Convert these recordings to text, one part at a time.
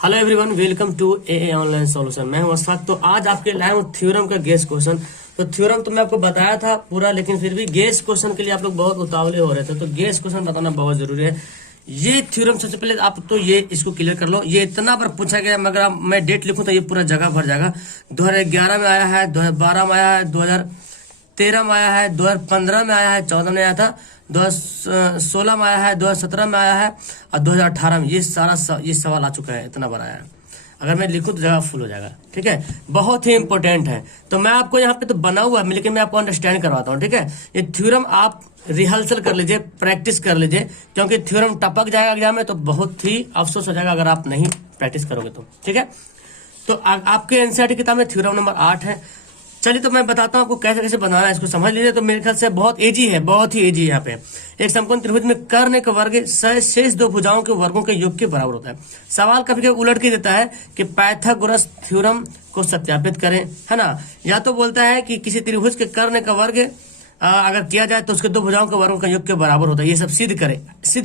Hello everyone, welcome to a online solution. मैं हूं अशफाक। तो आज आपके लाए हूं थ्योरम का गेस क्वेश्चन। तो थ्योरम तो मैं आपको बताया था पूरा, लेकिन फिर भी गेस क्वेश्चन के लिए आप लोग बहुत उतावले हो रहे थे, तो गेस क्वेश्चन बताना बहुत जरूरी है। ये थ्योरम सबसे पहले आप तो ये इसको क्लियर कर लो। ये इतना बार पूछा गया, मगर मैं डेट लिखूं तो ये पूरा जगह भर जाएगा। 2011 में आया है, 2012 में आया है, 2013 में आया है, 2015 में आया है, 14 में आया था, 2016 में आया है, 2017 में आया है और 2018 में। ये ये सवाल आ चुका है, इतना बड़ा आया है। अगर मैं लिखूं तो जगह फुल हो जाएगा। ठीक है, बहुत ही इंपॉर्टेंट है। तो मैं आपको यहाँ पे तो बना हुआ है, लेकिन मैं आपको अंडरस्टैंड करवाता हूँ। ठीक है, ये थ्योरम आप रिहर्सल कर लीजिए, प्रैक्टिस कर लीजिए, क्योंकि थ्योरम टपक जाएगा एग्जाम में तो बहुत ही अफसोस हो जाएगा अगर आप नहीं प्रैक्टिस करोगे तो। ठीक है, तो आपके एनसीईआरटी किताब में थ्योरम नंबर 8 है। चलिए तो मैं बताता हूँ आपको कैसे कैसे बनाना है, इसको समझ लीजिए। तो मेरे ख्याल से बहुत इजी है, बहुत ही इजी है। यहाँ पे एक समकोण त्रिभुज में कर्ण का वर्ग शेष दो भुजाओं के वर्गों के योग के बराबर होता है। सवाल कभी कभी उलट के देता है कि पाइथागोरस थ्योरम को सत्यापित करें, है ना। या तो बोलता है कि किसी त्रिभुज के कर्ण का वर्ग अगर किया जाए तो उसके दो भुजाओं के वर्गों का योग के बराबर होता है। ये सब सिद्ध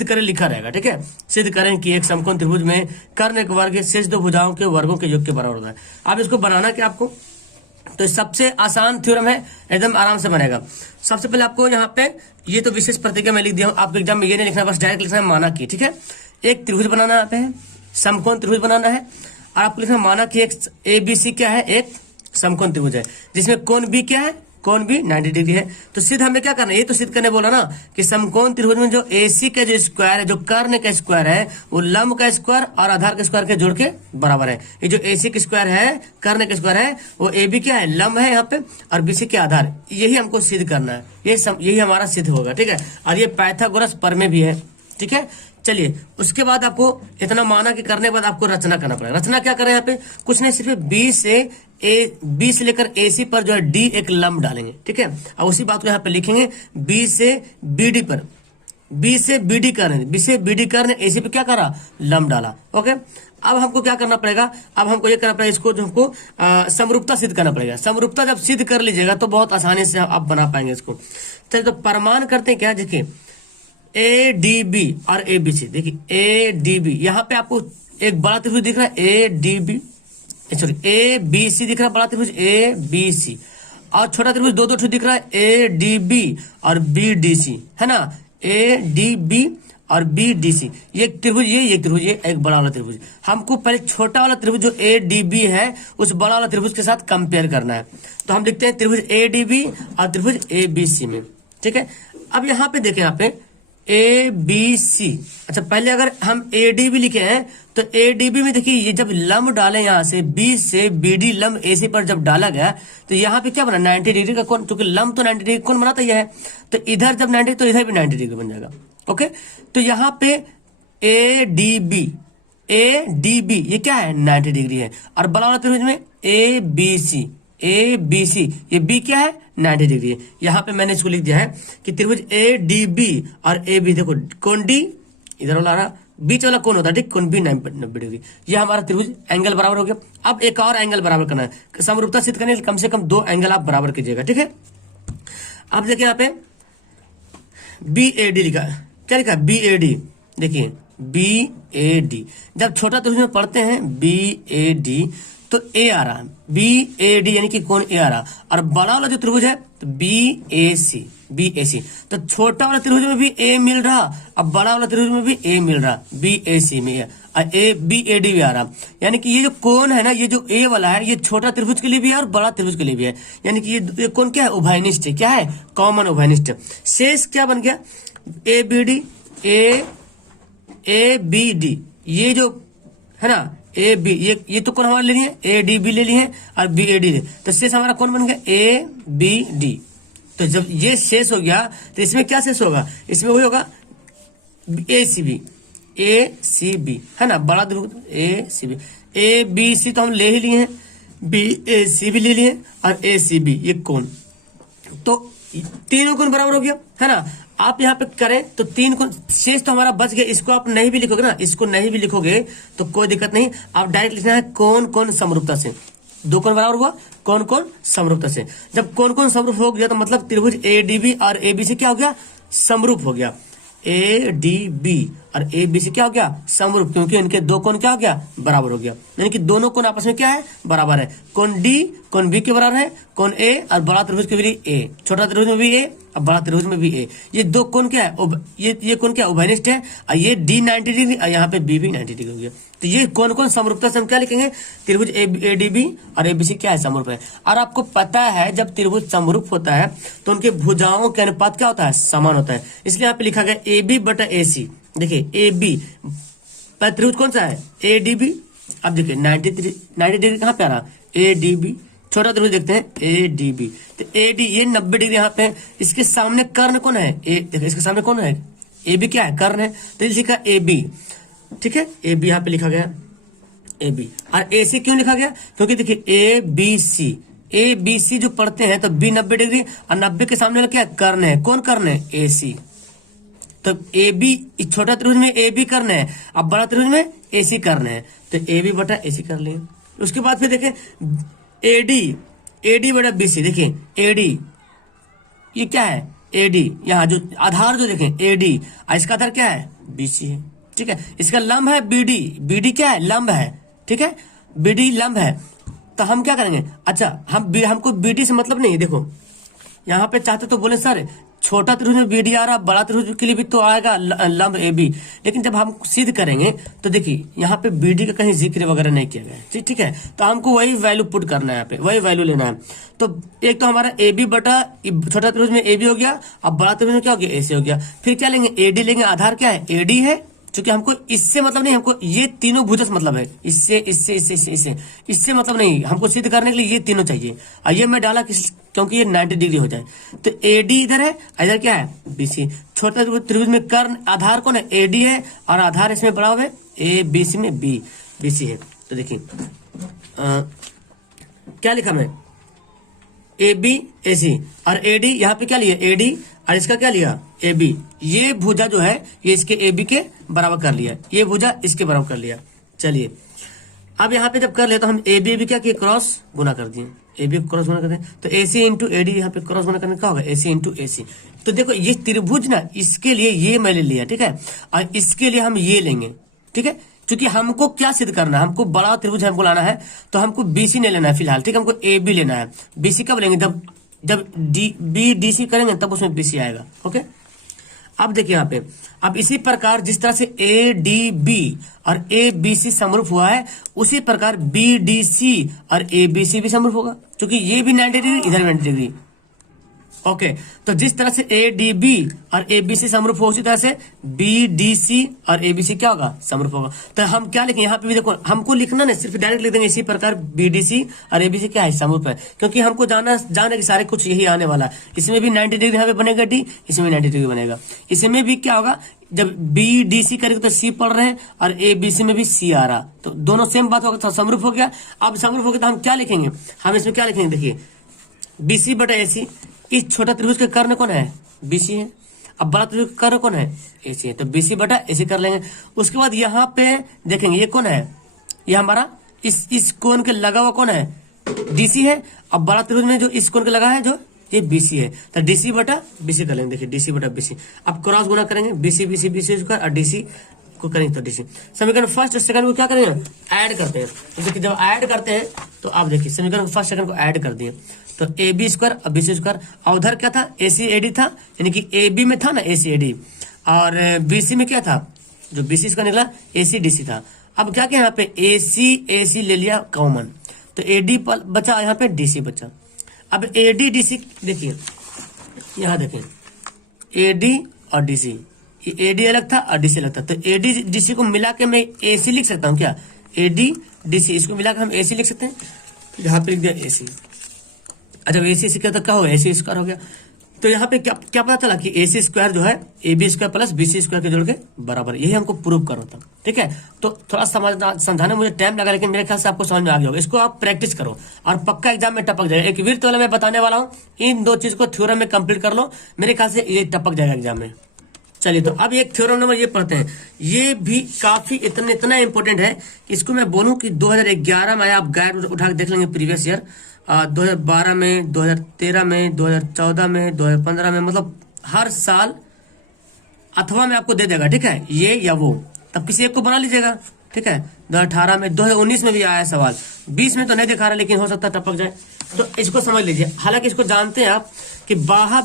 करें लिखा रहेगा। ठीक है, सिद्ध करें कि एक समकोण त्रिभुज में कर्ण का वर्ग शेष दो भुजाओं के वर्गों के योग के बराबर होता है। अब इसको बनाना क्या आपको, तो सबसे आसान थ्योरम है, एकदम आराम से बनेगा। सबसे पहले आपको यहाँ पे ये तो विशेष प्रतिक्रिया मैं लिख दिया हूँ, आपको एग्जाम में ये नहीं लिखना, बस डायरेक्ट लिखना है माना की। ठीक है, एक त्रिभुज बनाना यहाँ पे है, समकोण त्रिभुज बनाना है, और आपको लिखना माना कि एक ABC क्या है, एक समकोण त्रिभुज है जिसमें कोण B क्या है, कोण भी 90 डिग्री है। तो सिद्ध हमें क्या करना है, ये तो सिद्ध करने बोला ना कि समकोण त्रिभुज में जो AC का जो स्क्वायर है, जो कर्ण का स्क्वायर है, वो लंब का स्क्वायर और आधार के स्क्वायर के जोड़ के बराबर है। ये जो AC का स्क्वायर है, कर्ण का स्क्वायर है, वो AB क्या है, लंब है यहाँ पे, और BC के आधार। यही हमको सिद्ध करना है, यही हमारा सिद्ध होगा। ठीक है, और ये पाइथागोरस प्रमेय भी है। ठीक है, चलिए उसके बाद आपको इतना माना कि करने के बाद आपको रचना करना पड़ेगा। रचना क्या करें यहाँ पे, कुछ नहीं, सिर्फ बी से लेकर AC पर जो है D एक लंब डालेंगे। ठीक है, और उसी बात को यहाँ पे लिखेंगे, B से BD पर, B से BD करने AC पे क्या करा, लंब डाला। ओके, अब हमको क्या करना पड़ेगा, अब हमको ये करना पड़ेगा, इसको जो हमको समरूपता सिद्ध करना पड़ेगा। समरूपता जब सिद्ध कर लीजिएगा तो बहुत आसानी से आप बना पाएंगे इसको। चलिए तो प्रमाण करते हैं क्या, देखिए ADB और ABC। देखिए ADB, यहाँ पे आपको एक बड़ा त्रिभुज दिख रहा है ADB, सॉरी ABC दिख रहा है, बड़ा त्रिभुज ABC, और छोटा त्रिभुज दो दिख रहा है ADB और BDC, है ना। ADB और BDC, ये एक त्रिभुज, ये एक त्रिभुज, ये एक बड़ा वाला त्रिभुज। हमको पहले छोटा वाला त्रिभुज जो ADB है उस बड़ा वाला त्रिभुज के साथ कंपेयर करना है। तो हम लिखते हैं त्रिभुज ADB और त्रिभुज ABC में। ठीक है, अब यहाँ पे देखें, यहाँ पे ABC, अच्छा पहले अगर हम ADB लिखे हैं तो ADB में देखिए, ये जब लंब डाले यहाँ से B से BD लंब AC पर जब डाला गया तो यहाँ पे क्या बना, 90 डिग्री का कोण, क्योंकि लंब तो 90 डिग्री कोण बनाता ही है। तो इधर जब 90 तो इधर भी 90 डिग्री बन जाएगा। ओके, तो यहाँ पे ADB ये क्या है, 90 डिग्री है, और बड़ा वाला त्रिभुज में ABC, ये B क्या है, 90 डिग्री है। यहाँ पे मैंने इसको लिख दिया है कि त्रिभुज ADB और AB, देखो कोण D इधर वाला रहा, बीच वाला कोण होता है, ठीक, कोण B 90 डिग्री। ये हमारा त्रिभुज एंगल बराबर हो गया। अब एक और एंगल बराबर करना है, समरूपता सिद्ध करने के लिए कम से कम 2 एंगल आप बराबर कीजिएगा। ठीक है, अब देखिए यहाँ पे BAD लिखा है, क्या लिखा है, BAD, देखिए BAD, जब छोटा त्रिभुज में पढ़ते हैं BAD तो A आ रहा है, BAD यानी कि कोण A आ रहा, और बड़ा वाला जो त्रिभुज है तो BAC, तो छोटा वाला त्रिभुज में भी A मिल रहा, अब बड़ा वाला त्रिभुज में भी A मिल रहा, BAC में, और BAD भी आ रहा। यानी कि ये जो कोण है ना, ये जो A वाला है, ये छोटा त्रिभुज के लिए भी है और बड़ा त्रिभुज के लिए भी है। यानी कि ये कोण क्या है, उभयनिष्ठ है, क्या है, कॉमन उभयनिष्ठ। शेष क्या बन गया, ABD, ये जो है ना AB, ये तो कोण हमारे ले लिए, ADB ले लिए और BAD ले, तो शेष हमारा कौन बन गया, ABD। तो जब ये शेष हो गया तो इसमें क्या शेष होगा, इसमें वही होगा ACB, है ना, बड़ा त्रिभुज ACB। ABC तो हम ले ही लिए हैं, BAC भी ले लिए और ACB, ये कोण, तो तीनों कोण बराबर हो गया, है ना। आप यहाँ पे करें तो 3 कोण शेष तो हमारा बच गया। इसको आप नहीं भी लिखोगे ना, इसको नहीं भी लिखोगे तो कोई दिक्कत नहीं, आप डायरेक्ट लिखना है कोण समरूपता से। 2 कोण बराबर हुआ, कोण समरूपता से। जब कोण समरूप हो गया तो मतलब त्रिभुज ADB और ABC क्या हो गया, समरूप हो गया। ADB और ए बी सी क्या हो गया, समरूप, क्योंकि इनके दो कोण क्या हो गया, बराबर हो गया। यानी कि दोनों कोण आपस में क्या है, बराबर है। कोण डी कोण बी के बराबर है, कोण ए और बड़ा त्रिभुज के भी ए, छोटा त्रिभुज में भी ए और बड़ा त्रिभुज में भी ए। ये दो कोण क्या है, ये कोण क्या उभयनिष्ठ है, और ये डी 90 डिग्री और यहाँ पे बी भी 90 डिग्री हो गया। तो ये कौन कौन समरूपता से हम क्या लिखेंगे, त्रिभुज ए डी बी और एबीसी क्या है, समरूप है। और आपको पता है जब त्रिभुज समरूप होता है तो उनके भुजाओं के अनुपात क्या होता है, समान होता है। इसलिए यहाँ पे लिखा गया ए बी बटा ए सी। देखिए ए बी त्रिभुज कौन सा है, ए डी बी। अब देखिए 90 डिग्री कहाँ पे आ रहा, ए डी बी। छोटा त्रिभुज देखते हैं ए डी बी, तो ए डी ये 90 डिग्री यहाँ पे। इसके सामने कर्ण कौन है, ए, देखिए इसके सामने कौन है, ए बी क्या है, कर्ण है। तो लिखा ए बी, ठीक है, ए बी यहाँ पे लिखा गया ए बी। और ए सी क्यों लिखा गया, क्योंकि देखिए ए बी सी जो पढ़ते हैं तो बी 90 डिग्री और 90 के सामने क्या है, कर्ण है। कौन कर्ण है, ए सी। तो ए बी, छोटा त्रिभुज में ए बी कर्ण है, अब बड़ा त्रिभुज में ए सी कर्ण है, तो ए बी बटा ए सी कर लिए। उसके बाद फिर देखें ए डी बटा बी सी। देखिए ए डी ये क्या है, ए डी, यहाँ जो आधार जो देखें ए डी, इसका आधार क्या है, बी सी है, ठीक है। इसका लंब है बी डी क्या है, लंब है, ठीक है, बी डी लंब है। तो हम क्या करेंगे, अच्छा हमको बी डी से मतलब नहीं। देखो यहाँ पे चाहते तो बोले सर छोटा त्रिभुज में बी डी आ रहा, बड़ा त्रिभुज के लिए भी तो आएगा लंब ए बी, लेकिन जब हम सिद्ध करेंगे तो देखिए यहाँ पे बी डी का कहीं जिक्र वगैरह नहीं किया गया है, ठीक है। तो हमको वही वैल्यू पुट करना है, यहाँ पे वही वैल्यू लेना है। तो एक तो हमारा ए बी बटा छोटा त्रिभुज में ए बी हो गया, अब बड़ा त्रिभुज में क्या हो गया, ए सी हो गया। फिर क्या लेंगे, ए डी लेंगे, आधार क्या है, ए डी है। क्योंकि हमको इससे मतलब नहीं, हमको ये तीनों भुजा से मतलब है, इससे मतलब नहीं, हमको सिद्ध करने के लिए ये तीनों चाहिए। और ये मैं डाला क्योंकि ये 90 डिग्री हो जाए। तो ए डी इधर है, इधर क्या है, बी सी। छोटा त्रिभुज में कर्ण आधार कौन है, ए डी है, और आधार इसमें बराबर है ए बी सी में बी सी है। तो देखिए क्या लिखा मैं, ए बी ए सी, और ए डी यहाँ पे क्या लिया, ए डी, और इसका क्या लिया, ए बी। ये भुजा जो है ये इसके ए बी के बराबर कर लिया, ये भुजा इसके बराबर कर लिया। चलिए अब यहाँ पे जब कर लिया तो हम ए बी क्या किए, क्रॉस गुना कर दिए, ए बी क्रॉस गुना कर दिए। तो ए सी इंटू ए डी, यहाँ पे क्रॉस गुना करने का होगा, ए सी इंटू ए सी। तो देखो ये त्रिभुज ना, इसके लिए ये मैंने लिया, ठीक है, और इसके लिए हम ये लेंगे, ठीक है। क्योंकि हमको क्या सिद्ध करना है, हमको बड़ा त्रिभुज हमको लाना है, तो हमको बीसी नहीं लेना है फिलहाल, ठीक है, हमको ए बी लेना है। बीसी कब लेंगे, जब बी डी सी करेंगे तब उसमें बीसी आएगा, ओके। अब देखिए यहाँ पे, अब इसी प्रकार जिस तरह से ए डी बी और ए बी सी समरूप हुआ है, उसी प्रकार बी डी सी और ए बी सी भी समरूप होगा, क्योंकि ये भी 90 डिग्री, इधर 90 डिग्री, ओके। तो जिस तरह से ए डी बी और ए बी सी समरूप हो, उसी तरह से बी डी सी और ए बी सी क्या होगा, समरूप होगा। तो हम क्या लिखें, यहाँ पे भी देखो हमको लिखना नहीं, सिर्फ डायरेक्ट लिख देंगे, इसी प्रकार बी डी सी और ए बी सी क्या है, समरूप है। क्योंकि हमको जाना कि सारे कुछ यही आने वाला है। इसमें भी 90 डिग्री यहाँ पे बनेगा डी, इसमें 90 डिग्री बनेगा। इसमें भी क्या होगा, जब बी डी सी करेंगे तो सी पढ़ रहे हैं, और ए बी सी में भी सी आ रहा, तो दोनों सेम बात होगा, तो समरूप हो गया। अब समरूप हो गया तो हम क्या लिखेंगे, हम इसमें क्या लिखेंगे, देखिए बी सी बटा ए सी। इस छोटा त्रिभुज के कर्ण कौन है, बी सी है, अब बड़ा त्रिभुज का कर्ण कौन है, ए सी है, तो बी सी बटा ए सी कर लेंगे। उसके बाद यहाँ पे देखेंगे ये कौन है, ये हमारा इस कोण के लगा हुआ कौन है, डी सी है। अब बड़ा त्रिभुज में जो इस कोण के लगा है जो ये बी सी है, तो डी सी बटा बी सी कर लेंगे। देखिए डी सी बटा बी सी, अब क्रॉस गुना करेंगे, बी सी स्क्वायर और डी सी को करेंगे तो डी सी। समीकरण फर्स्ट और सेकंड को क्या करेंगे, ऐड करते हैं। तो देखिए जब ऐड करते हैं तो आप देखिए समीकरण फर्स्ट सेकंड को ऐड कर दिए, तो ए बी स्क्वायर और बी सी स्क्वायर, और उधर क्या था, ए सी ए डी था, यानी कि ए बी में था ना ए सी ए डी, और बी सी में क्या था, जो बी सी स्क्वायर निकला ए सी डी सी था। अब क्या किया, यहाँ पे ए सी ले लिया कॉमन, तो ए डी बचा, यहाँ पे डी सी बचा। अब ए डी डी सी देखिए, यहाँ देखें ए डी और डी सी, ए डी अलग था और डी सी अलग था, तो ए डी डी सी को मिला के मैं ए सी लिख सकता हूँ क्या, ए डी डी सी, इसको मिलाकर हम ए सी लिख सकते हैं। यहाँ पे लिख दिया ए सी। अच्छा ए सी क्या होगा, ए सी स्क्वायर हो गया। तो यहाँ पे क्या पता चला कि ए सी स्क्वायर जो है A B square plus B C square के जोड़ के बराबर, यही हमको प्रूव करना था, ठीक है। तो थोड़ा समझाने में मुझे टाइम लगा, लेकिन मेरे ख्याल से आपको समझ में आ गया होगा। इसको आप प्रैक्टिस करो और पक्का एग्जाम में टपक जाएगा। एक वृत्त वाला मैं बताने वाला हूँ, इन दो चीज को थ्योरम में कंप्लीट कर लो, मेरे ख्याल से ये टपक जाएगा एग्जाम में। चलिए तो अब एक थ्योरम नंबर ये पढ़ते हैं, ये भी काफी इतना इंपॉर्टेंट है कि इसको मैं बोलूं कि 2011 में आप गाइड उठा के देख लेंगे, प्रीवियस ईयर 2012 में, 2013 में, 2014 में, 2015 में, मतलब हर साल अथवा में आपको दे देगा, ठीक है, ये या वो, तब किसी एक को बना लीजिएगा, ठीक है। 2018 में, 2019 में भी आया सवाल, 20 में तो नहीं दिखा रहा, लेकिन हो सकता है टपक जाए, तो इसको समझ लीजिए। हालांकि इसको जानते हैं आप कि बाहा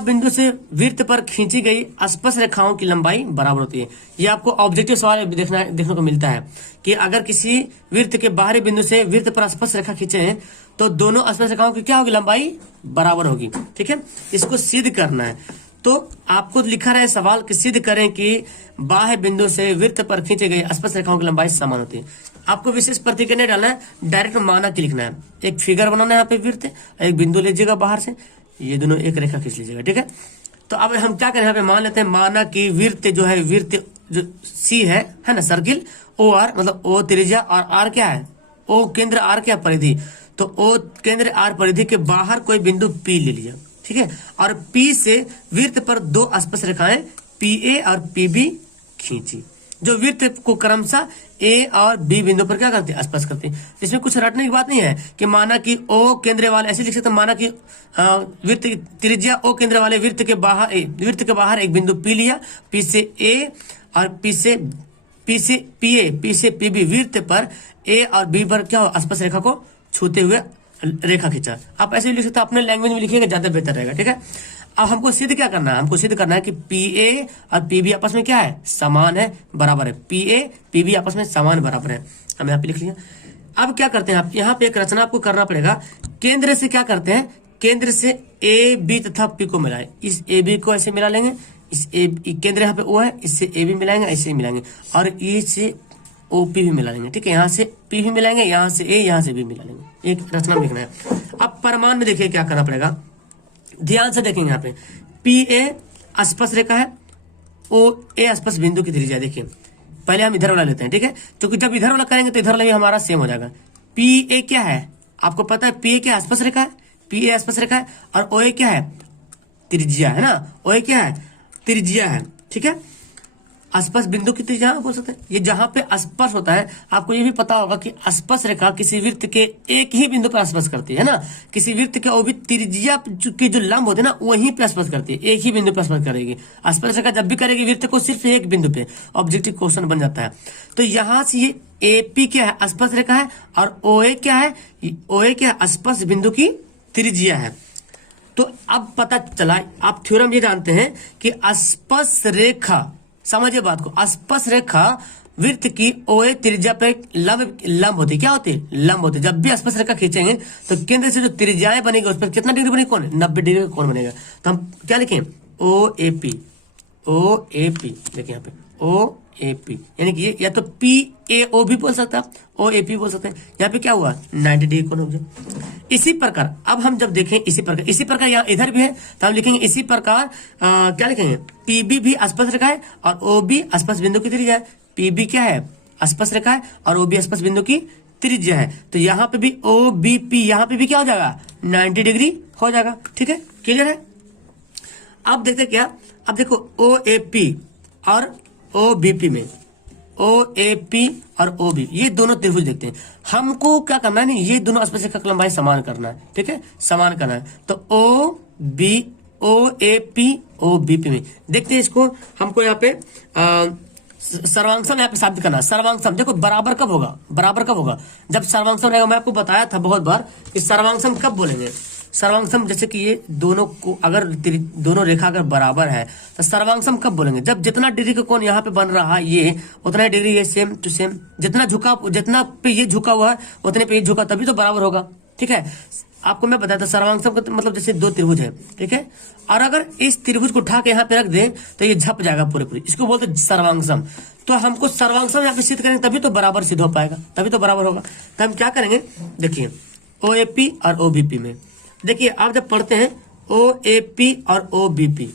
बिंदु से वृत्त पर खींची गई स्पर्श रेखाओं की लंबाई बराबर होती है। ये आपको ऑब्जेक्टिव सवाल देखने को मिलता है कि अगर किसी वृत्त के बाहरी बिंदु से वृत्त पर स्पर्श रेखा खींचे हैं तो दोनों स्पर्श रेखाओं की क्या होगी, लंबाई बराबर होगी, ठीक है। इसको सिद्ध करना है, तो आपको लिखा रहा है सवाल कि सिद्ध करें कि बाह्य बिंदु से वृत्त पर खींचे गए स्पर्श रेखाओं की लंबाई समान होती है। आपको विशेष प्रतिक्रिया नहीं डालना है, डायरेक्ट माना की लिखना है। एक फिगर बनाना है यहाँ पे वृत्त, एक बिंदु लीजिएगा बाहर से, ये दोनों एक रेखा खींच लीजिएगा, ठीक है। तो अब हम क्या करें, यहाँ पे मान लेते हैं, माना कि वृत्त जो है, वृत्त जो सी है ना, सर्किल ओ आर, मतलब ओ त्रिज्या और आर क्या है, ओ केंद्र, आर क्या परिधि, तो ओ केंद्र आर परिधि के बाहर कोई बिंदु पी ले लिया, ठीक है, और पी से वृत्त पर दो स्पर्श रेखाएं पी ए और पी बी खींची, जो वृत्त को क्रमशः ए और बी बिंदु पर क्या करती है, स्पर्श करती है। इसमें कुछ रटने की बात नहीं है कि माना कि ओ केंद्र वाले, ऐसे लिख सकते हैं, माना कि वृत्त त्रिज्या ओ केंद्र वाले वृत्त के बाहर एक बिंदु पी लिया, पी से ए और पी से पी बी वृत्त पर ए और बी पर क्या हो, स्पर्श रेखा को छूते हुए रेखा खींचा। आप ऐसे भी लिख सकते हैं, अपने लैंग्वेज में लिखिएगा ज्यादा बेहतर रहेगा, ठीक है। अब हमको सिद्ध क्या करना है, हमको सिद्ध करना है कि पी ए और पी बी आपस में क्या है, समान है, बराबर है। पी ए पी बी आपस में समान बराबर है, हम यहाँ पे लिख लिया। अब क्या करते हैं, आप यहाँ पे एक रचना आपको करना पड़ेगा। केंद्र से क्या करते हैं, केंद्र से ए बी तथा पी को मिलाए, इस ए बी को ऐसे मिला लेंगे, इस ए केंद्र यहाँ पे ओ है, इससे ए बी मिलाएंगे, ऐसे मिलाएंगे, और इससे ओ पी भी मिला लेंगे, ठीक है, यहाँ से पी भी मिलाएंगे, यहाँ से ए, यहाँ से बी मिला लेंगे, एक रचना लिखना है। अब परमाणु में देखिए क्या करना पड़ेगा, ध्यान से देखेंगे यहाँ पे, पी ए स्पर्श रेखा है, ओ ए स्पर्श बिंदु की त्रिज्या, देखिए पहले हम इधर वाला लेते हैं, ठीक है, क्योंकि जब इधर वाला करेंगे तो इधर वाला भी हमारा सेम हो जाएगा। पी ए क्या है, आपको पता है, पी ए क्या स्पर्श रेखा है, पी ए स्पर्श रेखा है, और ओ ए क्या है, त्रिज्या है ना, ओ ए क्या है, त्रिज्या है, ठीक है। स्पर्श बिंदु की त्रिज्या बोल सकते हैं, ये जहां पे स्पर्श होता है, आपको ये भी पता होगा कि स्पर्श रेखा किसी वृत्त के एक ही बिंदु पर स्पर्श करती है ना, किसी वृत्त के वो भी त्रिज्या की जो लंब होते हैं ना, वहीं पे स्पर्श करती है, एक ही बिंदु पर स्पर्श करेगी। स्पर्श रेखा जब भी करेगी वृत्त को सिर्फ एक बिंदु पे, ऑब्जेक्टिव क्वेश्चन बन जाता है। तो यहाँ से ये एपी क्या है, स्पर्श रेखा है, और ओ ए क्या है, ओ ए क्या है, स्पर्श बिंदु की त्रिज्या है। तो अब पता चला, आप थ्योरम ये जानते हैं कि स्पर्श रेखा, समझिए बात को, स्पर्श रेखा वृत्त की ओए त्रिज्या पे लंब होती है, क्या होती है, लंब होती है। जब भी स्पर्श रेखा खींचेंगे तो केंद्र से जो त्रिज्याएं बनेगी उस पर कितना डिग्री बनेगी, कौन 90 डिग्री का कोण बनेगा। तो हम क्या लिखें, ओ ए पी, देखिए यहाँ पे ओ ए पी, यानी कि ये या तो पी ए ओ भी बोल सकता है, ओ ए पी बोल सकते हैं। यहाँ पे क्या हुआ, 90 डिग्री कोण हो गया। इसी प्रकार अब हम जब देखें, इसी प्रकार यहाँ इधर भी है, तो हम लिखेंगे इसी प्रकार क्या लिखेंगे, पी बी भी स्पर्श रेखा है और ओ बी स्पर्श बिंदु की त्रिज्या है। पी बी क्या है, स्पर्श रेखा है, और ओ बी स्पर्श बिंदु की त्रिज्या है। तो यहाँ पे भी ओ बी पी, यहाँ पे भी क्या हो जाएगा, 90 डिग्री हो जाएगा, ठीक है, क्लियर है। अब देखते क्या, अब देखो ओ ए पी और ओ बी पी में, ओ ए पी और ओ बी, ये दोनों त्रिभुज देखते हैं। हमको क्या करना है, ये दोनों स्पर्श रेखा की लंबाई समान करना है, ठीक है, समान करना है। तो O B, O A P, O B P में देखते हैं इसको, हमको यहाँ पे सर्वांगसम यहाँ पे साबित करना है। सर्वांगसम देखो बराबर कब होगा, जब सर्वांगसम रहेगा। मैं आपको बताया था बहुत बार कि सर्वांगसम कब बोलेंगे, सर्वांगसम जैसे कि ये दोनों को अगर दोनों रेखा अगर बराबर है तो सर्वांगसम कब बोलेंगे, जब जितना डिग्री का कोण यहाँ पे बन रहा है ये उतना डिग्री ये सेम टू सेम, जितना पे ये झुका हुआ है उतने पे ये झुका, तभी तो बराबर होगा, ठीक है। आपको मैं बताया था सर्वांगसम का मतलब जैसे दो त्रिभुज है, ठीक है, और अगर इस त्रिभुज को उठा के यहाँ पे रख दें तो ये झप जाएगा पूरे, इसको बोलते सर्वांगसम। तो हमको सर्वांगसम यहाँ पे सिद्ध करेंगे तभी तो बराबर सिद्ध हो पाएगा, तभी तो बराबर होगा। तो हम क्या करेंगे, देखिए ओ ए पी और ओ बी पी में, देखिए आप जब पढ़ते हैं ओ ए पी और O B P,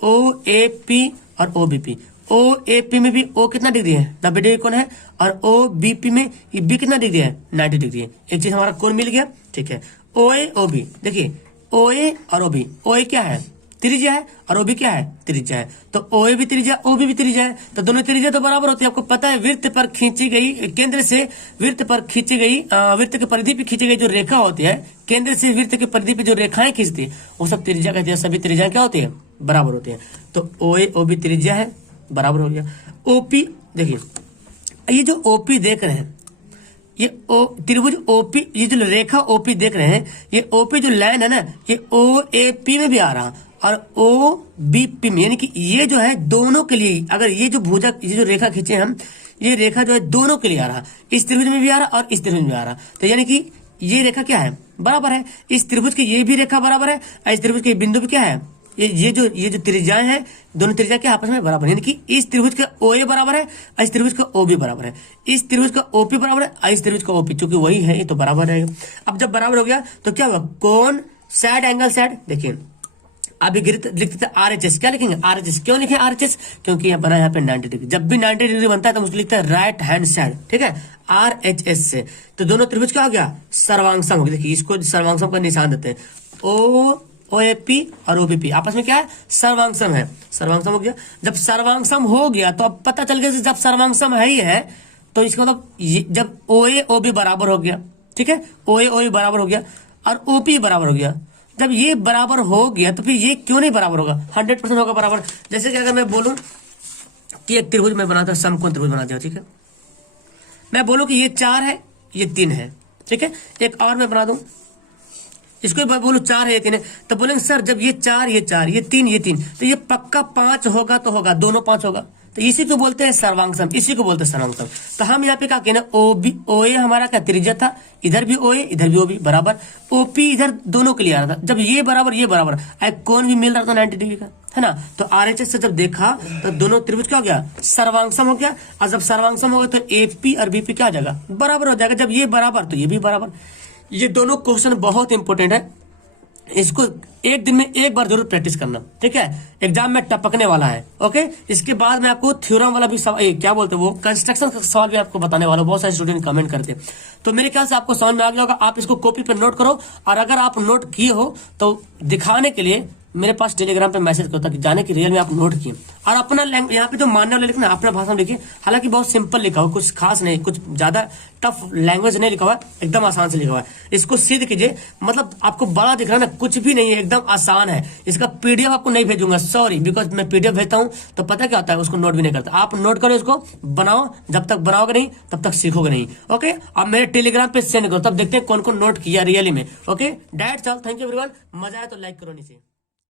O A P और O B P, O A P में भी ओ कितना डिग्री है, 90 डिग्री कोण है, और ओ बी पी में ये बी कितना डिग्री है, 90 डिग्री है। एक चीज हमारा कोण मिल गया, ठीक है। ओ ए ओ बी, देखिए ओ ए और ओ बी, ओ ए क्या है, त्रिज्या है, और ओ बी क्या है, त्रिज्या है। तो ओ ए भी त्रिज्या, ओ बी भी त्रिज्या है, तो दोनों त्रिज्या तो बराबर होती है। आपको पता है वृत्त पर खींची गई, केंद्र से वृत्त पर खींची गई, वृत्त के परिधि पे खींची गई जो रेखा होती है, केंद्र से वृत्त के परिधि पे जो रेखाएं खींचती है वो सब त्रिज्या कहती है। सभी त्रिज्या क्या होती है, बराबर होते हैं। तो OA OB त्रिज्या है, बराबर हो गया। OP देखिए, ये जो OP देख रहे हैं, ये त्रिभुज OP, ये जो रेखा OP देख रहे हैं, ये OP जो लाइन है ना, ये OAP में भी आ रहा और OBP में, यानी कि ये जो है दोनों के लिए, अगर ये जो भुजा, ये जो रेखा खींचे हम, ये रेखा जो है दोनों के लिए आ रहा, इस त्रिभुज में भी आ रहा और इस त्रिभुज में भी आ रहा। तो यानी कि ये रेखा क्या है, बराबर है। इस त्रिभुज की ये भी रेखा बराबर है और इस त्रिभुज के बिंदु भी क्या है, ये जो त्रिज्याएं हैं, दोनों त्रिज्या के आपस में बराबर है। यानी कि इस त्रिभुज का OA बराबर है और इस त्रिभुज का OB बराबर है, इस त्रिभुज का OP बराबर है और इस त्रिभुज का OP, चूंकि वही है ये तो बराबर रहेगा। अब जब बराबर हो गया तो क्या होगा, कोण साइड एंगल साइड। देखिए अभी लिखते थे RHS, क्या लिखेंगे RHS, क्यों लिखे RHS, क्योंकि यहाँ बना यहाँ पे 90 डिग्री, जब भी 90 डिग्री बनता है तो उसको लिखते हैं राइट हैंड साइड, ठीक है, RHS से। तो दोनों त्रिभुज क्या हो गया, सर्वांगसम हो गया। देखिए इसको सर्वांगसम का निशान देते हैं, OAP और OBP आपस में क्या है, सर्वांगसम है, सर्वांगसम हो गया। जब सर्वांगसम हो गया तो अब पता चल गया जब सर्वांगसम है ही है तो इसका मतलब जब OA OB बराबर हो गया, ठीक है, OA OB बराबर हो गया और OP बराबर हो गया, जब ये बराबर हो गया तो फिर ये क्यों नहीं बराबर होगा, 100% होगा बराबर। जैसे कि अगर मैं बोलूं कि एक त्रिभुज में बनाता हूं, समकोण त्रिभुज बना दिया, ठीक है, मैं बोलूं कि ये 4 है ये 3 है, ठीक है, एक और मैं बना दूं, इसको बोलो 4 है ये 3 है, तो बोलेंगे सर जब ये 4 ये 4 ये 3 ये 3 तो ये पक्का 5 होगा, तो होगा दोनों 5 होगा, तो इसी को बोलते हैं सर्वांगसम, इसी को बोलते हैं सर्वांगसम। तो हम यहाँ पे क्या कहना, OA हमारा क्या त्रिज्या था, इधर भी OA इधर भी OB बराबर, OP इधर दोनों के लिए आ रहा था, जब ये बराबर कोण भी मिल रहा था 90 डिग्री का, है ना। तो RHS से जब देखा तो दोनों त्रिभुज क्या हो गया, सर्वांगसम हो गया, और जब सर्वांगसम हो गया तो AP और BP क्या हो जाएगा, बराबर हो जाएगा। जब ये बराबर तो ये भी बराबर। ये दोनों क्वेश्चन बहुत इंपॉर्टेंट है, इसको एक दिन में एक बार जरूर प्रैक्टिस करना, ठीक है, एग्जाम में टपकने वाला है। ओके, इसके बाद मैं आपको थ्योरम वाला भी सवाल, क्या बोलते हैं वो, कंस्ट्रक्शन का सवाल भी आपको बताने वाला हूं। बहुत सारे स्टूडेंट कमेंट करते हैं, तो मेरे ख्याल से आपको समझ में आ गया होगा। आप इसको कॉपी पर नोट करो, और अगर आप नोट किए हो तो दिखाने के लिए मेरे पास टेलीग्राम पे मैसेज करो, ताकि जाने की रियल में आप नोट किए, और अपना यहाँ पे जो मानने वाले लिखना अपना भाषा में लिखिए। हालांकि बहुत सिंपल लिखा हुआ, कुछ खास नहीं, कुछ ज्यादा टफ लैंग्वेज नहीं लिखा हुआ, एकदम आसान से लिखा हुआ है। इसको सीध कीजिए, मतलब आपको बड़ा दिख रहा है ना, कुछ भी नहीं है, एकदम आसान है। इसका PDF आपको नहीं भेजूंगा, सॉरी, बिकॉज मैं PDF भेजता हूँ तो पता क्या होता है, उसको नोट भी नहीं करता। आप नोट करो, इसको बनाओ, जब तक बनाओगे नहीं तब तक सीखोगे नहीं। ओके, अब मेरे टेलीग्राम पे सेंड करो, तब देखते हैं कौन कौन नोट किया रियली में। Okay, that's all, thank you everyone, मजा आया तो लाइक करो नीचे।